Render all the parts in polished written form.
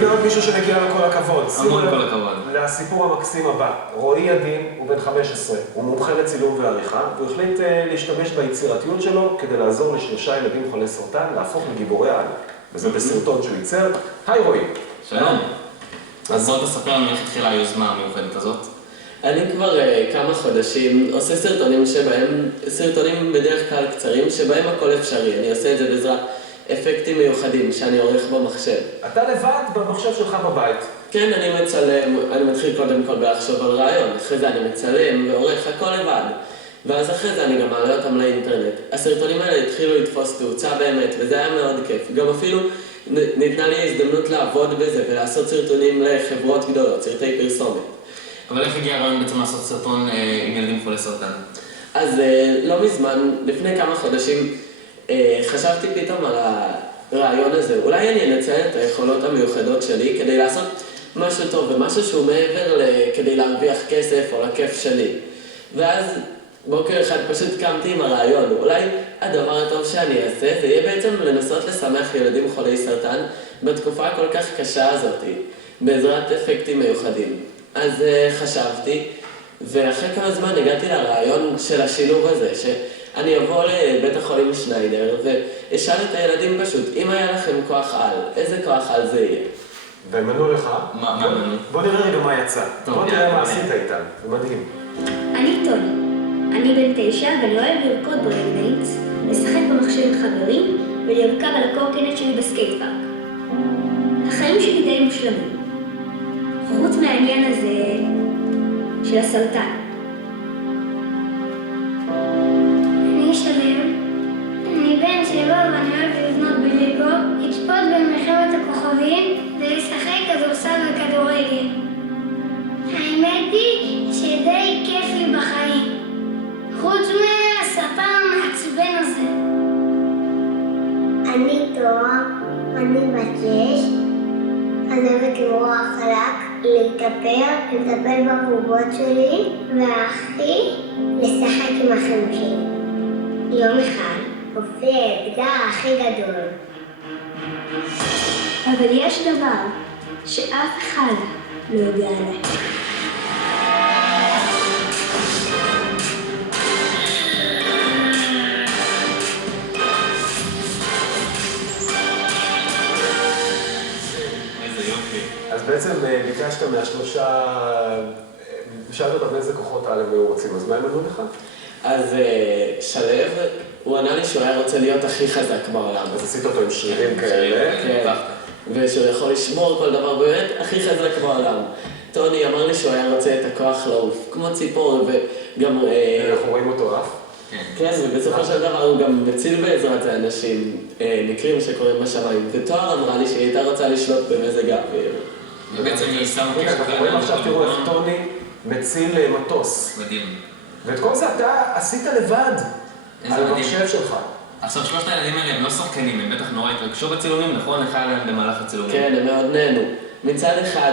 והנה עוד מישהו שמגיע לו כל הכבוד. המון כל הכבוד. לסיפור המקסים הבא. רועי ידין הוא בן 15, הוא מומחה לצילום ועריכה, והוא החליט להשתמש ביצירתיות שלו כדי לעזור לשלושה ילדים חולי סרטן להפוך לגיבורי על. וזה בסרטון שהוא ייצר. היי רועי. שלום. אז בוא תספר לנו איך התחילה היוזמה המיוחדת הזאת. אני כבר כמה חודשים עושה סרטונים בדרך כלל קצרים, שבהם הכל אפשרי. אני עושה את זה בעזרת אפקטים מיוחדים שאני עורך במחשב. אתה לבד במחשב שלך בבית. כן, אני מצלם, אני מתחיל קודם כל לחשוב על רעיון, אחרי זה אני מצלם ועורך הכל לבד. ואז אחרי זה אני גם מעלה אותם לאינטרנט. הסרטונים האלה התחילו לתפוס תאוצה באמת, וזה היה מאוד כיף. גם אפילו ניתנה לי הזדמנות לעבוד בזה ולעשות סרטונים לחברות גדולות, סרטי פרסומת. אבל איך הגיע הרעיון בעצם לעשות סרטון עם ילדים חולי סרטן? אז לא מזמן, לפני כמה חודשים, חשבתי פתאום על הרעיון הזה. אולי אני אנצל את היכולות המיוחדות שלי כדי לעשות משהו טוב ומשהו שהוא מעבר כדי להרוויח כסף או לכיף שלי. ואז בוקר אחד פשוט קמתי עם הרעיון. אולי הדבר הטוב שאני אעשה זה יהיה בעצם לנסות לשמח ילדים חולי סרטן בתקופה כל כך קשה הזאת, בעזרת אפקטים מיוחדים. אז חשבתי, ואחרי כמה זמן הגעתי לרעיון של השילוב הזה, שאני אבוא לבית החולים שניידר ואשאל את הילדים פשוט, אם היה לכם כוח על, איזה כוח על זה יהיה? והם ענו לך? מה ענו? בוא נראה רגע מה יצא. בוא תראה מה עשית איתם, זה מדהים. אני טוני. אני בן 9 ואני אוהב לרקוד ברקדנית, לשחק במחשב עם חברים ולרכב על הקורקינט שלי בסקייט פארק. החיים שלי די מושלמים. חוץ מהעניין הזה של הסרטן. אני שלם. אני בן 7 ואני אוהב לבנות בלגו, לצפות במלחמת הכוכבים ולשחק כדורסל וכדורגל. האמת היא שדי כיף לי בחיים. חוץ מהסרטן המעצבן הזה. אני תואר, אני בת 6, אני אוהבת למרוח חלק, להתאפר, לטפל בבובות שלי, ואחי, לשחק עם החינוכים. יום אחד הופיע האתגר הכי גדול. אבל יש דבר שאף אחד לא יודע עליי. אז בעצם ביקשת מהשלושה, שאלת אותם איזה כוחות על הם היו רוצים, אז מה הם ענו לך? אז שלב, הוא ענה לי שהוא היה רוצה להיות הכי חזק בעולם. אז עשית אותו עם שרירים כאלה. כן, ושהוא יכול לשמור כל דבר באמת הכי חזק בעולם. טוני אמר לי שהוא היה רוצה את הכוח לעוף, כמו ציפור, וגם... אנחנו רואים אותו אף. כן, ובסופו של דבר הוא גם מציל בעזרת האנשים, מקרים שקורים בשמיים. ותואר אמרה לי שהיא הייתה רוצה לשלוט במזג האוויר. ובעצם היא שמה כן, אנחנו רואים עכשיו, תראו איך טוני מציל מטוס. מדהים. ואת כל זה אתה עשית לבד, על המחשב שלך. עכשיו שלושת הילדים האלה הם לא שחקנים, הם בטח נורא התרגשו בצילומים, נכון? איך היה להם במהלך הצילומים? כן, הם מאוד נהנו. מצד אחד,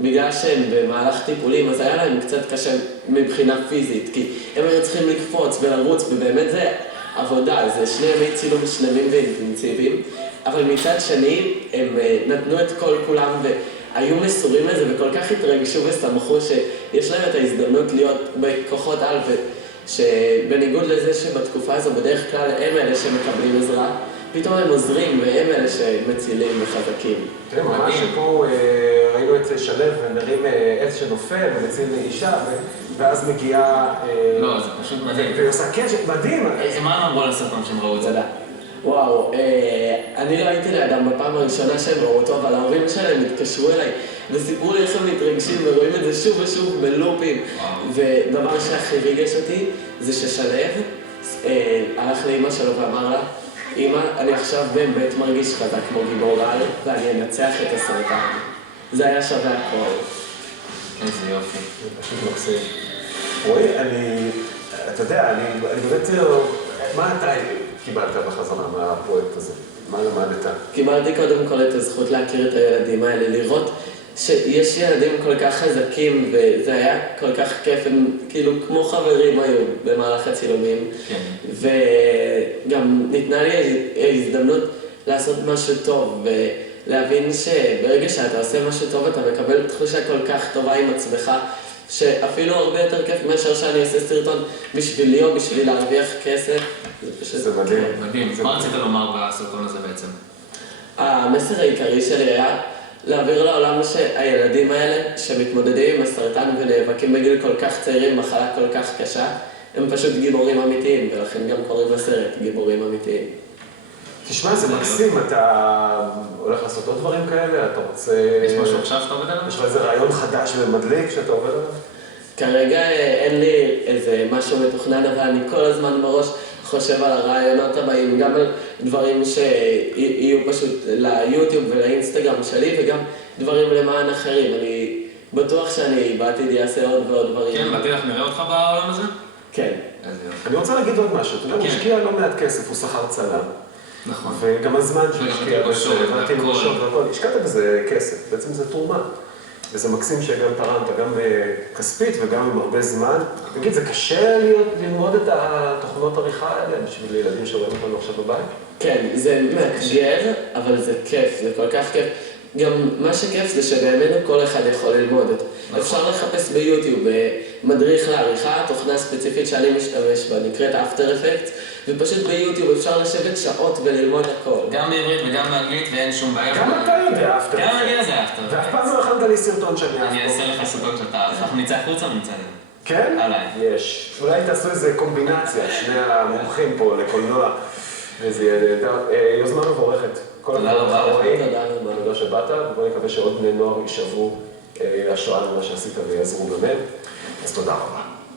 בגלל שהם במהלך טיפולים, אז היה להם קצת קשה מבחינה פיזית, כי הם היו צריכים לקפוץ ולרוץ, ובאמת זה עבודה, זה שני ימי צילום שלמים ואינטנסיביים, אבל מצד שני, הם נתנו את כל כולם והיו מסורים לזה, וכל כך התרגשו ושמחו שיש להם את ההזדמנות להיות בכוחות על, שבניגוד לזה שבתקופה הזו בדרך כלל הם אלה שמקבלים עזרה, פתאום הם עוזרים והם אלה שמצילים וחזקים. תראה, ממש שפה ראינו את שלב ומרים עץ שנופל ומציל אישה, ואז מגיעה... לא, זה פשוט מדהים. והיא עושה קשת, מדהים. מה הם אמרו לסרטון שהם ראו את זה? תודה. וואו, אני לא הייתי לידם בפעם הראשונה שהם ראו אותו, אבל ההורים שלהם התקשרו אליי וסיפרו לי איך הם מתרגשים ורואים את זה שוב ושוב בלופים. ודבר שהכי ריגש אותי זה ששלב הלך לאמא שלו ואמר לה, אמא, אני עכשיו באמת מרגיש חזק כמו גיבור על, ואני אנצח את הסרטן. זה היה שווה הכל. איזה יופי. זה פשוט מקסים. רועי, אתה יודע, אני באמת... מה אתה קיבלת בחזרה מהפרויקט הזה? מה למדת? קיבלתי קודם כל את הזכות להכיר את הילדים האלה, לראות שיש ילדים כל כך חזקים, וזה היה כל כך כיף, הם כאילו כמו חברים היו במהלך הצילומים. וגם ניתנה לי הזדמנות לעשות משהו טוב, להבין שברגע שאתה עושה משהו טוב אתה מקבל תחושה כל כך טובה עם עצמך, שאפילו הרבה יותר כיף מאשר שאני אעשה סרטון בשבילי או בשביל להרוויח כסף. זה פשוט... זה מדהים. מדהים. מה רצית לומר בסרטון הזה בעצם? המסר העיקרי שלי היה להעביר לעולם שהילדים האלה שמתמודדים עם הסרטן ונאבקים בגיל כל כך צעירים, מחלה כל כך קשה, הם פשוט גיבורים אמיתיים, ולכן גם קוראים לסרט גיבורים אמיתיים. תשמע, זה מקסים, אתה הולך לעשות עוד דברים כאלה? אתה רוצה... יש משהו עכשיו שאתה עובד עליו? יש לך איזה רעיון חדש ומדליק שאתה עובד עליו? כרגע אין לי איזה משהו מתוכנן, אבל אני כל הזמן בראש חושב על הרעיונות הבאים, גם על דברים שיהיו פשוט ליוטיוב ולאינסטגרם שלי, וגם דברים למען אחרים. אני בטוח שאני בעתיד אעשה עוד ועוד דברים. כן, בעתיד אנחנו נראה אותך בעולם הזה? כן. איזה יופי. אני רוצה להגיד עוד משהו, אתה יודע, הוא כן. השקיע לא מעט כסף, הוא שכר צלם. נכון. וגם הזמן שהוא וגם השקיע התלבושות בזה, והכל. והתלבושות והכל, השקעת בזה כסף, בעצם זה תרומה. וזה מקסים שגם תרמת, גם כספית וגם עם הרבה זמן. תגיד, זה קשה ללמוד את התוכנות עריכה האלה בשביל ילדים שרואים אותנו עכשיו בבית? כן, זה מאתגר, אבל זה כיף, זה כל כך כיף. גם מה שכיף זה שבאמת כל אחד יכול ללמוד. אפשר לחפש ביוטיוב מדריך לעריכה, תוכנה ספציפית שאני משתמש בה, נקראת After Effects, ופשוט ביוטיוב אפשר לשבת שעות וללמוד הכל. גם בעברית וגם באנגלית ואין שום בעיה. גם אתה יודע After גם אני Effects. יודע After Effects. ואף פעם לא הכנת לי סרטון שאני אני אעשה לך סרטון שאתה... אנחנו נצא החוצה ונמצא לזה. כן? עליי. יש. אולי תעשו איזה קומבינציה, שני המומחים פה לקולנוע. וזה יוזמה מבורכת. כל תודה הכבוד לך, רבה. רועי. תודה רבה. תודה שבאת, ובוא נקווה שעוד בני נוער יישאבו השראה ממה שעשית ויעזרו במם. אז תודה רבה.